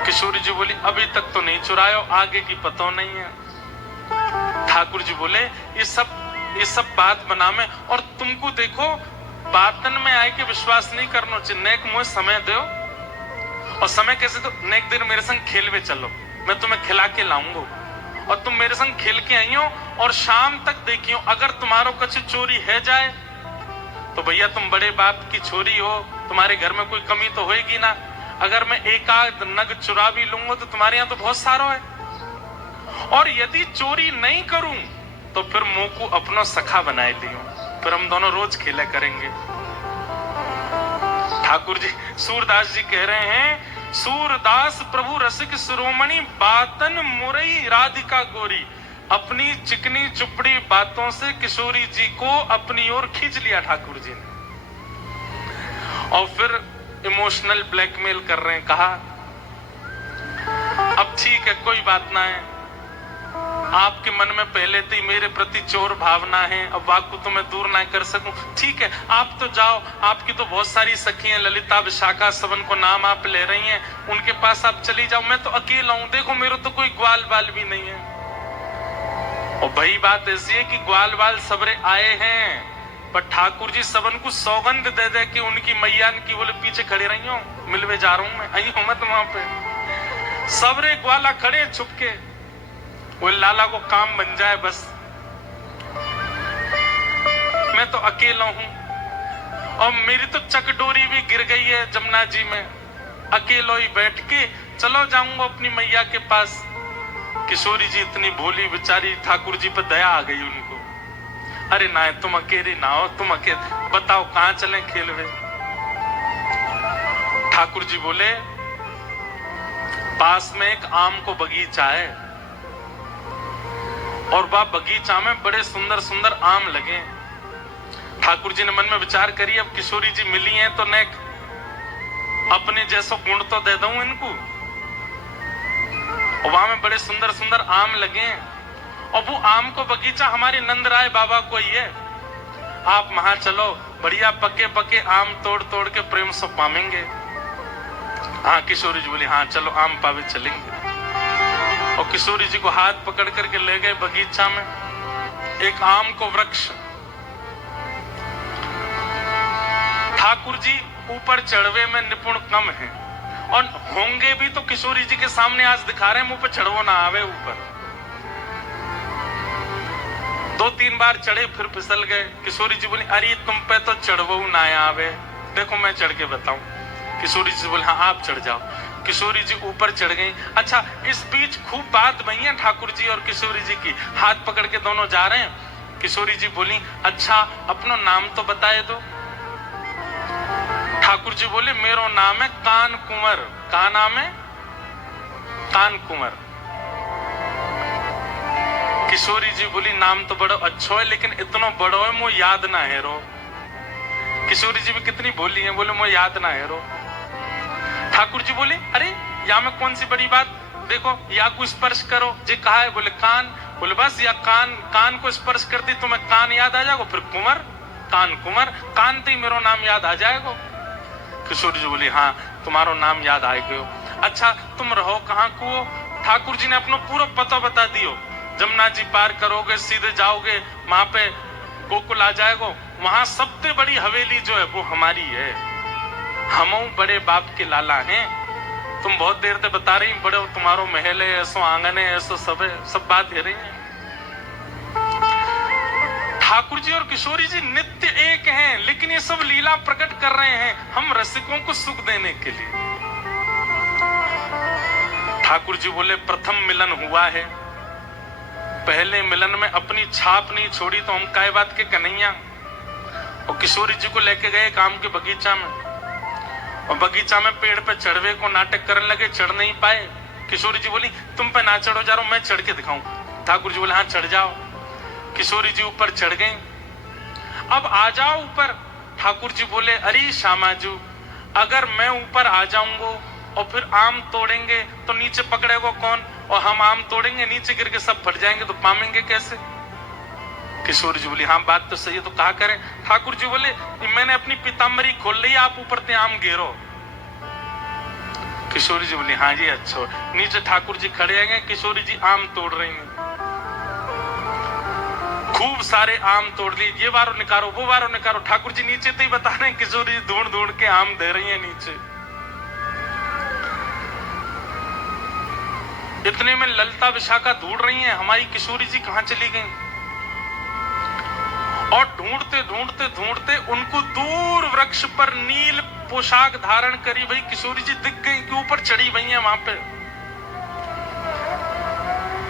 किशोरी जी बोली, अभी तक तो नहीं चुरायो, आगे की पता नहीं है। ठाकुर जी बोले, ये सब बात बना में, और तुमको देखो बातन में आए के विश्वास नहीं करना चाहिए। नेक मुझे समय दो, और समय कैसे दो? नेक दिन मेरे संग खेलवे चलो, मैं तुम्हें खिला के लाऊंगा, और तुम मेरे संग खेल के आई हो, और शाम तक देखियो, अगर तुम्हारो कुछ चोरी है जाए तो भैया तुम बड़े बाप की छोरी हो, तुम्हारे घर में कोई कमी तो होएगी ना। अगर मैं एक आध नग चुरा भी लूंगा तो तुम्हारे यहाँ तो बहुत सारा है, और यदि चोरी नहीं करूं तो फिर मुंह को अपना सखा बनाए लियो, फिर हम दोनों रोज खेला करेंगे। ठाकुर जी, सूरदास जी कह रहे हैं, सूरदास प्रभु रसिक शिरोमणि बातन मुरई राधिका गोरी, अपनी चिकनी चुपड़ी बातों से किशोरी जी को अपनी ओर खींच लिया ठाकुर जी ने, और फिर इमोशनल ब्लैकमेल कर रहे हैं। कहा, अब ठीक है, कोई बात ना है, आपके मन में पहले से ही मेरे प्रति चोर भावना है, अब वाक को तो मैं दूर ना कर सकूं। ठीक है, आप तो जाओ, आपकी तो बहुत सारी सखी हैं, ललिता, विशाखा, सबन को नाम आप ले रही हैं, उनके पास आप चली जाओ, मैं तो अकेला हूं, देखो मेरे तो कोई ग्वाल बाल भी नहीं है। और भाई बात ऐसी है कि ग्वाल बाल सबरे आए हैं, पर ठाकुर जी सबन को सौगंध दे दे कि उनकी मैया की बोले पीछे खड़े रही हो, मिलवे जा रहा हूं मैं, आई हूं मैं तो वहां पे, सबरे ग्वाला खड़े छुप के, वो लाला को काम बन जाए बस, मैं तो अकेला हूं, और मेरी तो चकडोरी भी गिर गई है जमुना जी में, अकेलो ही बैठ के चलो जाऊंगा अपनी मैया के पास। किशोरी जी इतनी भोली बेचारी, ठाकुर जी पर दया आ गई उनको, अरे ना तुम अकेले ना हो, तुम अकेले बताओ कहां चले खेलवे। ठाकुर जी बोले, पास में एक आम को बगीचा है, और वह बगीचा में बड़े सुंदर सुंदर आम लगे। ठाकुर जी ने मन में विचार करी, अब किशोरी जी मिली हैं तो नेक अपने जैसो गुण तो दे दूं इनको, और वहां में बड़े सुंदर सुंदर आम लगे, और वो आम को बगीचा हमारे नंदराय बाबा को ही है, आप वहां चलो, बढ़िया पके पके आम तोड़ तोड़ के प्रेम से पामेंगे। हाँ, किशोरी जी बोली, हाँ चलो आम पावे चलेंगे, और किशोरी जी को हाथ पकड़ करके ले गए बगीचा में, एक आम को वृक्ष। ठाकुर जी ऊपर चढ़वे में निपुण कम है, और होंगे भी तो किशोरी जी के सामने आज दिखा रहे हैं, मुंह पे चढ़वो ना आवे ऊपर। 2-3 बार चढ़े फिर फिसल गए। किशोरी जी बोली, अरे तुम पे तो चढ़वो ना आवे, देखो मैं चढ़ के बताऊं। किशोरी जी बोले, हाँ आप चढ़ जाओ। किशोरी जी ऊपर चढ़ गई। अच्छा, इस बीच खूब बात बनी है ठाकुर जी और किशोरी जी की, हाथ पकड़ के दोनों जा रहे हैं। किशोरी जी बोली, अच्छा अपनो नाम तो बताए दो। ठाकुर जी बोले, मेरो नाम है कान कुंवर। का नाम है? कान कुंवर। किशोरी जी बोली, नाम तो बड़ो अच्छो है, लेकिन इतना बड़ो है मुझे याद ना है रो। किशोरी जी भी कितनी बोली है, बोले मुझे याद ना है रो। ठाकुर जी बोले, अरे या में कौन सी बड़ी बात, देखो या को स्पर्श करो। जी कहा है? बोले कान। बोले बस या कान को स्पर्श कर दी तो मैं कान याद आ जाएगा, फिर कुंवर, कान कुंवर, कान ते मेरा नाम याद आ जाएगा। किशोरी जी बोली, हाँ तुम्हारो नाम याद आ गयो। अच्छा तुम रहो कहाँ को? ठाकुर जी ने अपना पूरा पता बता दियो। जमुना जी पार करोगे सीधे जाओगे, वहां पे गोकुल आ जाएगा, वहां सबसे बड़ी हवेली जो है वो हमारी है, हम बड़े बाप के लाला हैं। तुम बहुत देर से बता रही बड़े तुम्हारो महल है, ऐसो आंगन है, ऐसो सब है, सब बात है रही है। ठाकुर जी और किशोरी जी नित्य एक हैं, लेकिन ये सब लीला प्रकट कर रहे हैं हम रसिकों को सुख देने के लिए। ठाकुर जी बोले, प्रथम मिलन हुआ है, पहले मिलन में अपनी छाप नहीं छोड़ी तो हम काय बात के कन्हैया। और किशोरी जी को लेके गए काम के बगीचा में, और बगीचा में पेड़ पे चढ़वे को नाटक करने लगे, चढ़ नहीं पाए। किशोरी जी बोली, तुम पे ना चढ़ो, जा रहा हूं मैं चढ़ के दिखाऊं। ठाकुर जी बोले, हाँ चढ़ जाओ। किशोरी जी ऊपर चढ़ गई। अब आ जाओ ऊपर। ठाकुर जी बोले, अरे श्यामाजू, अगर मैं ऊपर आ जाऊंगा और फिर आम तोड़ेंगे तो नीचे पकड़ेगा कौन, और हम आम तोड़ेंगे नीचे गिर के सब फट जाएंगे तो पामेंगे कैसे? किशोरी जी बोली हाँ बात तो सही है, तो कहा करें? ठाकुर जी बोले मैंने अपनी पीताम्बरी खोल ली, आप ऊपर ते आम घेरो। किशोरी जी बोली हाँ जी अच्छा। नीचे ठाकुर जी खड़े हैं, किशोरी जी आम तोड़ रही हैं, खूब सारे आम तोड़ लिए, ये वारो निकारो वो वारो निकारो। ठाकुर जी नीचे तो ही बता रहे हैं, किशोरी जी ढूंढ ढूंढ के आम दे रही हैं नीचे। इतने में ललिता विशाखा ढूंढ रही हैं हमारी किशोरी जी कहां चली गई, और ढूंढते ढूंढते ढूंढते उनको दूर वृक्ष पर नील पोशाक धारण करी भाई किशोरी जी दिख गई कि ऊपर चढ़ी हुई हैं वहां पे।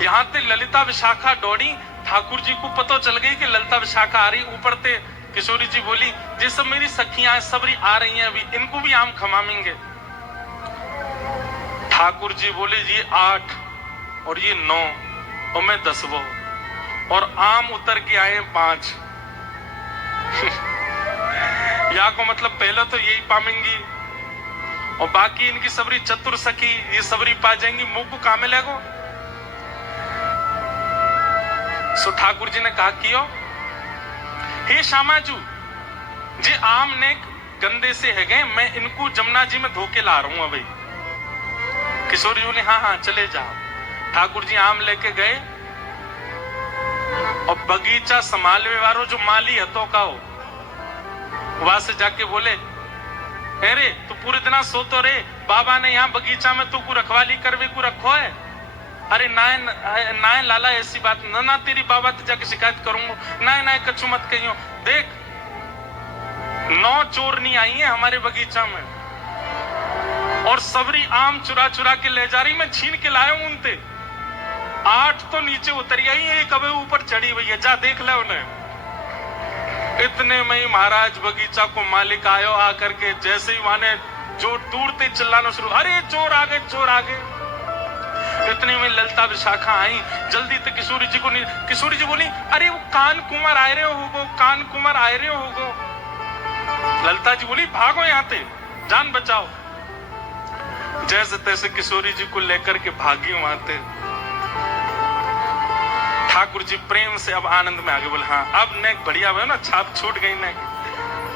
यहां ते ललिता विशाखा दौड़ी, ठाकुर जी को पता चल गई कि ललिता विशाखा आ रही ऊपर ते। किशोरी जी बोली ये सब मेरी सखियां सबरी आ रही हैं, अभी इनको भी आम खमामेंगे। ठाकुर जी बोले ये 8 और ये 9 और मैं 10 वो, और आम उतर के आए 5। या को मतलब पहले तो यही पामेंगी और बाकी इनकी सबरी चतुर सखी ये सबरी पा जाएंगी, मुंह को काम लगो। सो ठाकुर जी ने कहा कियो, हे श्यामाजू जे आम ने गंदे से है गए, मैं इनको जमुना जी में धोके ला रहा हूं अभी। किशोरी जी ने हाँ हाँ चले जाओ। ठाकुर जी आम लेके गए और बगीचा संभालने वालों जो माली है तो कहो वहां से जाके बोले अरे तू पूरे दिन सो तो रे, बाबा ने यहाँ बगीचा में तू को रखवाली करवे को रखो है। अरे नाय लाला ऐसी बात ना, ना तेरी बाबा तो जाके शिकायत करूंगा, ना कछु मत कहियो। देख 9 चोरनी आई है हमारे बगीचा में और सबरी आम चुरा चुरा के ले जा रही, मैं छीन के लाया हूं उनते। 8 तो नीचे उतरी आई है, एक अबे ऊपर चढ़ी हुई है, जा देख ले उन्हें। इतने में ही महाराज बगीचा को मालिक आयो, आकर के जैसे ही माने जो दूरते चिल्लाना शुरू, अरे चोर आ गए चोर आ गए। इतने में ललिता विशाखा आई, जल्दी से किशोरी जी को नहीं। किशोरी जी बोली अरे वो कान कुमार आए रहे हो, कान कुमार आए रहे हो। ललिता जी बोली भागो यहाँ से, जान बचाओ। जैसे तैसे किशोरी जी को लेकर के भागी वहां से। ठाकुर जी प्रेम से अब आनंद में आगे बोले हाँ अब ने बढ़िया हुआ ना, छाप छूट गई ना।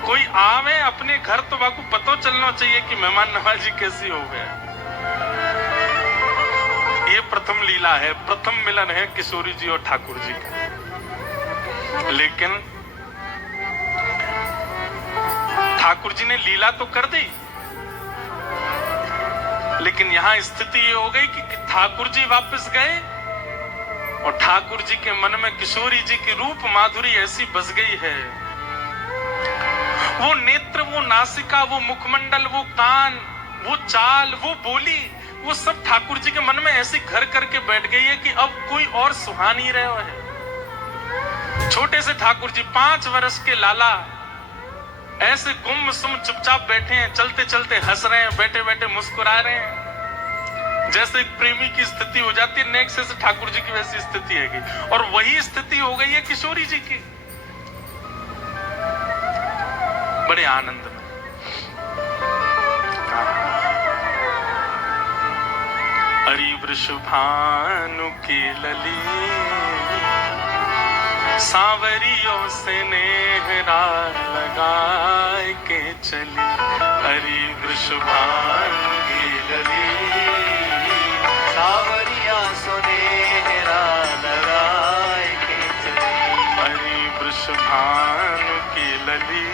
कोई आवे अपने घर तो बाकू पता चलना चाहिए कि मेहमान नवाजी कैसी हो गया। ये प्रथम लीला है, प्रथम मिलन है किशोरी जी और ठाकुर जी का। लेकिन ठाकुर जी ने लीला तो कर दी, लेकिन यहां स्थिति ये हो गई कि ठाकुर जी वापस गए और ठाकुर जी के मन में किशोरी जी की रूप माधुरी ऐसी बस गई है। वो नेत्र, वो नासिका, वो मुखमंडल, वो कान, वो चाल, वो बोली, वो सब ठाकुर जी के मन में ऐसी घर करके बैठ गई है कि अब कोई और सुहा नहीं रहा है। छोटे से ठाकुर जी 5 वर्ष के लाला ऐसे गुम सुम चुपचाप बैठे हैं, चलते चलते हंस रहे हैं, बैठे बैठे मुस्कुरा रहे हैं। जैसे एक प्रेमी की स्थिति हो जाती है, नेक्स्ट से ठाकुर जी की वैसी स्थिति है, और वही स्थिति हो गई है किशोरी जी की। बड़े आनंद में हरि वृषभानु की लली सांवरियों से नेहरा लगाए के चली। हरि वृषभानु की लली सावरिया सुनेहरा लगाए के चली। हरि वृषभानु की लली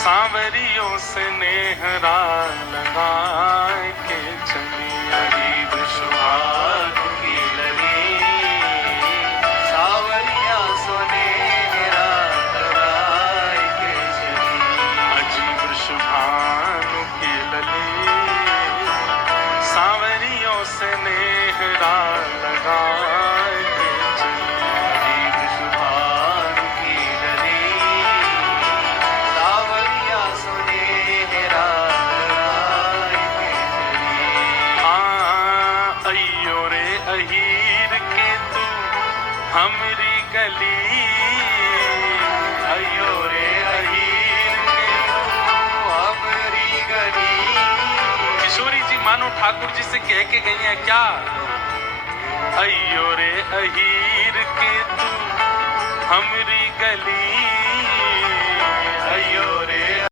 सांवरियों से नेहरा लगाए के चली। हरि वृषभानु की लली सावरिया सुनेहरा लगाए के चली। हरि वृषभानु की लली सांवरियों से नेहरा लगाए के चली। हरि वृषभानु की लली सावरिया सुनेहरा लगाए के चली। अयो रे अहीर के तू हमरी गली, अयो रे अहीर के तू हमरी गली। किशोरी जी मानो ठाकुर जी से कह के गई हैं क्या, अयो रे अहीर के तू हमरी गली